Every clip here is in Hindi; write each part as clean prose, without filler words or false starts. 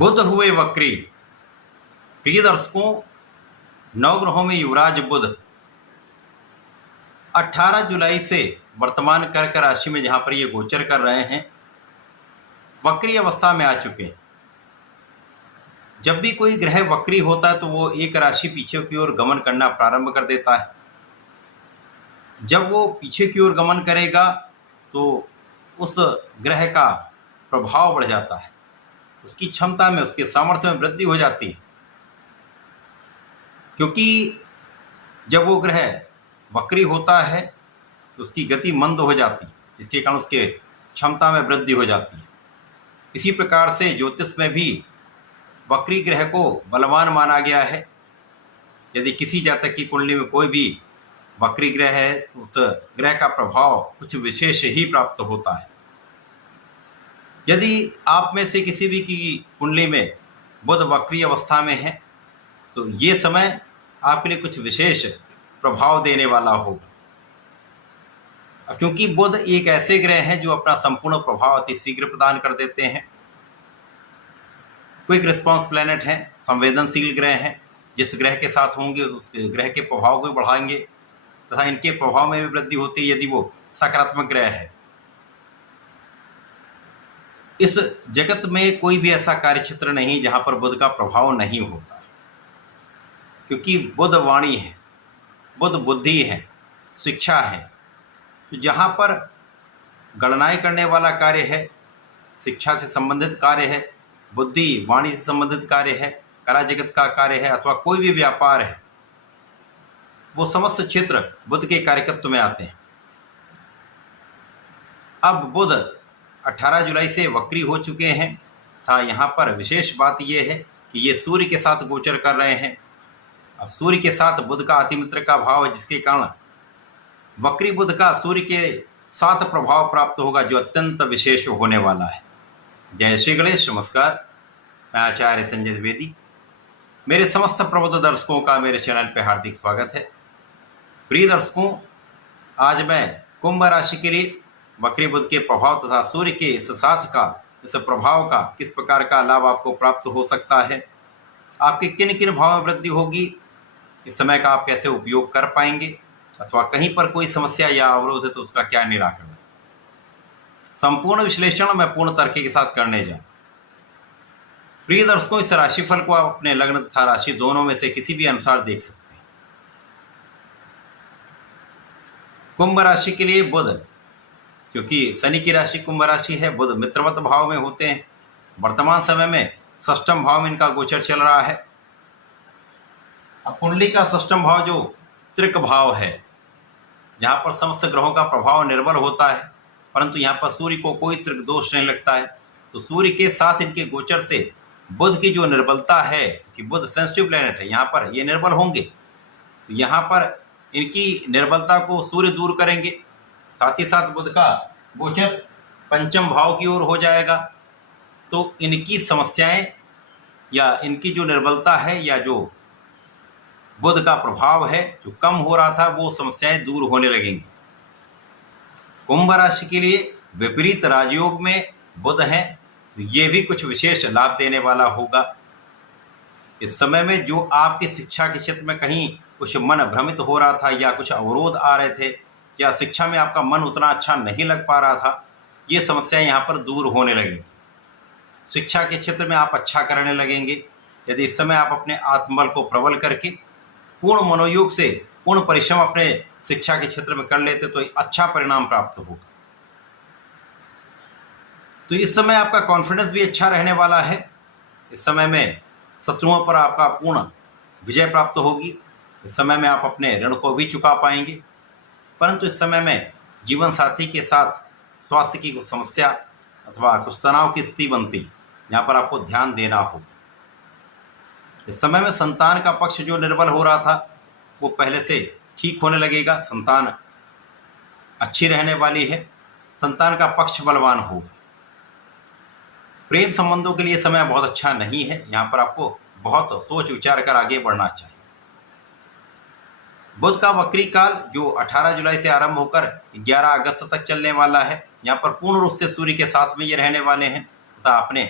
बुध हुए वक्री। प्रिय दर्शकों, नवग्रहों में युवराज बुध 18 जुलाई से वर्तमान कर्क राशि में जहां पर ये गोचर कर रहे हैं, वक्री अवस्था में आ चुके हैं। जब भी कोई ग्रह वक्री होता है तो वो एक राशि पीछे की ओर गमन करना प्रारंभ कर देता है। जब वो पीछे की ओर गमन करेगा तो उस ग्रह का प्रभाव बढ़ जाता है, उसकी क्षमता में, उसके सामर्थ्य में वृद्धि हो जाती है। क्योंकि जब वो ग्रह वक्री होता है तो उसकी गति मंद हो जाती है, जिसके कारण उसके क्षमता में वृद्धि हो जाती है। इसी प्रकार से ज्योतिष में भी वक्री ग्रह को बलवान माना गया है। यदि किसी जातक की कुंडली में कोई भी वक्री ग्रह है तो उस ग्रह का प्रभाव कुछ विशेष ही प्राप्त होता है। यदि आप में से किसी भी की कुंडली में बुध वक्री अवस्था में है तो ये समय आपके लिए कुछ विशेष प्रभाव देने वाला होगा, क्योंकि बुध एक ऐसे ग्रह हैं जो अपना संपूर्ण प्रभाव अति शीघ्र प्रदान कर देते हैं। क्विक रिस्पांस प्लैनेट हैं, संवेदनशील ग्रह हैं। जिस ग्रह के साथ होंगे उस ग्रह के प्रभाव को बढ़ाएंगे तथा इनके प्रभाव में भी वृद्धि होती है यदि वो सकारात्मक ग्रह है। इस जगत में कोई भी ऐसा कार्यक्षेत्र नहीं जहां पर बुध का प्रभाव नहीं होता, क्योंकि बुध वाणी है, बुध बुद्धि है, शिक्षा है। तो जहाँ पर गणनाएं करने वाला कार्य है, शिक्षा से संबंधित कार्य है, बुद्धि वाणी से संबंधित कार्य है, कला जगत का कार्य है अथवा कोई भी व्यापार है, वो समस्त क्षेत्र बुध के कार्यकत्व में आते हैं। अब बुध 18 जुलाई से वक्री हो चुके हैं तथा यहाँ पर विशेष बात यह है कि ये सूर्य के साथ गोचर कर रहे हैं। अब सूर्य के साथ बुध का अतिमित्र का भाव है, जिसके कारण वक्री बुध का सूर्य के साथ प्रभाव प्राप्त होगा, जो अत्यंत विशेष होने वाला है। जय श्री गणेश। नमस्कार, मैं आचार्य संजय द्विवेदी। मेरे समस्त प्रबुद्ध दर्शकों का मेरे चैनल पर हार्दिक स्वागत है। प्रिय दर्शकों, आज मैं कुंभ राशि के लिए वक्री बुध के प्रभाव तथा सूर्य के इस साथ का, इस प्रभाव का किस प्रकार का लाभ आपको प्राप्त हो सकता है, आपके किन किन भाव में वृद्धि होगी, इस समय का आप कैसे उपयोग कर पाएंगे, अथवा कहीं पर कोई समस्या या अवरोध है तो उसका क्या निराकरण है, संपूर्ण विश्लेषण मैं पूर्ण तर्क के साथ करने जा। प्रिय दर्शकों, इस राशिफल को आप अपने लग्न तथा राशि दोनों में से किसी भी अनुसार देख सकते हैं। कुंभ राशि के लिए बुध, क्योंकि शनि की राशि कुंभ राशि है, बुध मित्रवत भाव में होते हैं। वर्तमान समय में षष्ठम भाव में इनका गोचर चल रहा है। अब कुंडली का षष्ठम भाव जो त्रिक भाव है, जहां पर समस्त ग्रहों का प्रभाव निर्बल होता है, परंतु यहाँ पर सूर्य को कोई त्रिक दोष नहीं लगता है। तो सूर्य के साथ इनके गोचर से बुध की जो निर्बलता है, कि बुध सेंसिटिव प्लैनेट है, यहाँ पर ये निर्बल होंगे, तो यहाँ पर इनकी निर्बलता को सूर्य दूर करेंगे। साथ ही साथ बुध का गोचर पंचम भाव की ओर हो जाएगा, तो इनकी समस्याएं या इनकी जो निर्बलता है या जो बुध का प्रभाव है जो कम हो रहा था, वो समस्याएं दूर होने लगेंगी। कुंभ राशि के लिए विपरीत राजयोग में बुध है, तो ये भी कुछ विशेष लाभ देने वाला होगा। इस समय में जो आपके शिक्षा के क्षेत्र में कहीं कुछ मन भ्रमित हो रहा था या कुछ अवरोध आ रहे थे या शिक्षा में आपका मन उतना अच्छा नहीं लग पा रहा था, ये समस्याएं यहाँ पर दूर होने लगेंगी। शिक्षा के क्षेत्र में आप अच्छा करने लगेंगे। यदि इस समय आप अपने आत्मबल को प्रबल करके पूर्ण मनोयोग से पूर्ण परिश्रम अपने शिक्षा के क्षेत्र में कर लेते तो अच्छा परिणाम प्राप्त होगा। तो इस समय आपका कॉन्फिडेंस भी अच्छा रहने वाला है। इस समय में शत्रुओं पर आपका पूर्ण विजय प्राप्त होगी। इस समय में आप अपने ऋण को भी चुका पाएंगे। परंतु इस समय में जीवन साथी के साथ स्वास्थ्य की कुछ समस्या अथवा कुछ तनाव की स्थिति बनती, यहाँ पर आपको ध्यान देना होगा। इस समय में संतान का पक्ष जो निर्बल हो रहा था वो पहले से ठीक होने लगेगा। संतान अच्छी रहने वाली है, संतान का पक्ष बलवान होगा। प्रेम संबंधों के लिए समय बहुत अच्छा नहीं है, यहाँ पर आपको बहुत सोच विचार कर आगे बढ़ना चाहिए। बुध का वक्री काल जो 18 जुलाई से आरंभ होकर 11 अगस्त तक चलने वाला है, यहाँ पर पूर्ण रूप से सूर्य के साथ में ये रहने वाले हैं तथा अपने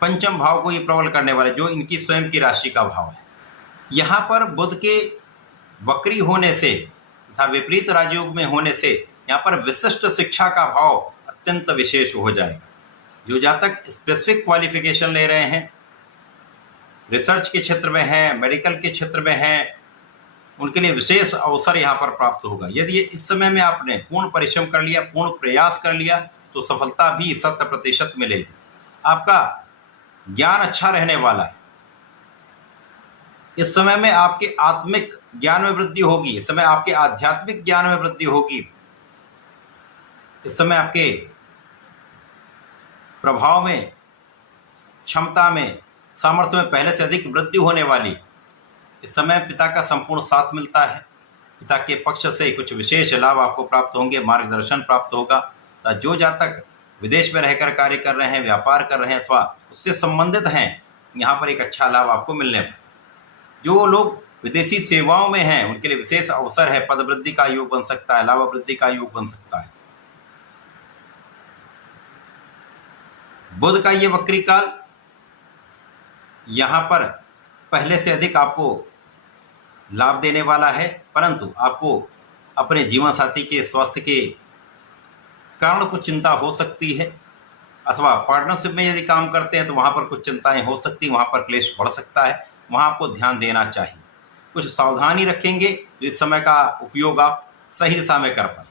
पंचम भाव को ये प्रबल करने वाले, जो इनकी स्वयं की राशि का भाव है। यहाँ पर बुध के वक्री होने से तथा विपरीत राजयोग में होने से यहाँ पर विशिष्ट शिक्षा का भाव अत्यंत विशेष हो जाएगा। जो जातक स्पेसिफिक क्वालिफिकेशन ले रहे हैं, रिसर्च के क्षेत्र में हैं, मेडिकल के क्षेत्र में हैं, उनके लिए विशेष अवसर यहाँ पर प्राप्त होगा। यदि इस समय में आपने पूर्ण परिश्रम कर लिया, पूर्ण प्रयास कर लिया, तो सफलता भी 100% मिलेगी। आपका ज्ञान अच्छा रहने वाला है। इस समय में आपके आत्मिक ज्ञान में वृद्धि होगी, इस समय आपके आध्यात्मिक ज्ञान में वृद्धि होगी, इस समय आपके प्रभाव में, क्षमता में, सामर्थ्य में पहले से अधिक वृद्धि होने वाली। इस समय पिता का संपूर्ण साथ मिलता है। पिता के पक्ष से कुछ विशेष लाभ आपको प्राप्त होंगे, मार्गदर्शन प्राप्त होगा। तो जो जातक विदेश में रहकर कार्य कर रहे हैं, व्यापार कर रहे हैं अथवा उससे संबंधित हैं, यहाँ पर एक अच्छा लाभ आपको मिलने वाला। जो लोग विदेशी सेवाओं में हैं, उनके लिए विशेष अवसर है। पद वृद्धि का योग बन सकता है, लाभ वृद्धि का योग बन सकता है। बुध का ये वक्री काल यहाँ पर पहले से अधिक आपको लाभ देने वाला है, परंतु आपको अपने जीवन साथी के स्वास्थ्य के कारण कुछ चिंता हो सकती है, अथवा पार्टनरशिप में यदि काम करते हैं तो वहाँ पर कुछ चिंताएं हो सकती हैं, वहाँ पर क्लेश बढ़ सकता है, वहाँ आपको ध्यान देना चाहिए। कुछ सावधानी रखेंगे तो इस समय का उपयोग आप सही दिशा में कर पाए।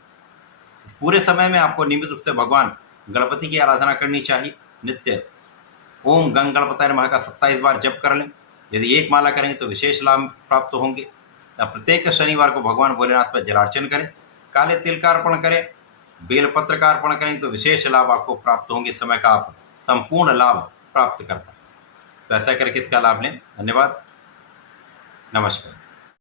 इस पूरे समय में आपको नियमित रूप से भगवान गणपति की आराधना करनी चाहिए। नित्य ओम गंग गणपताय नमः का 27 बार जप कर लें। यदि एक माला करेंगे तो विशेष लाभ प्राप्त होंगे। प्रत्येक शनिवार को भगवान भोलेनाथ पर जलार्चन करें, काले तिल का अर्पण करें, बेलपत्र का अर्पण करें तो विशेष लाभ आपको प्राप्त होंगे। इस समय का आप संपूर्ण लाभ प्राप्त कर पाए। तो ऐसा करके इसका लाभ लें। धन्यवाद, नमस्कार।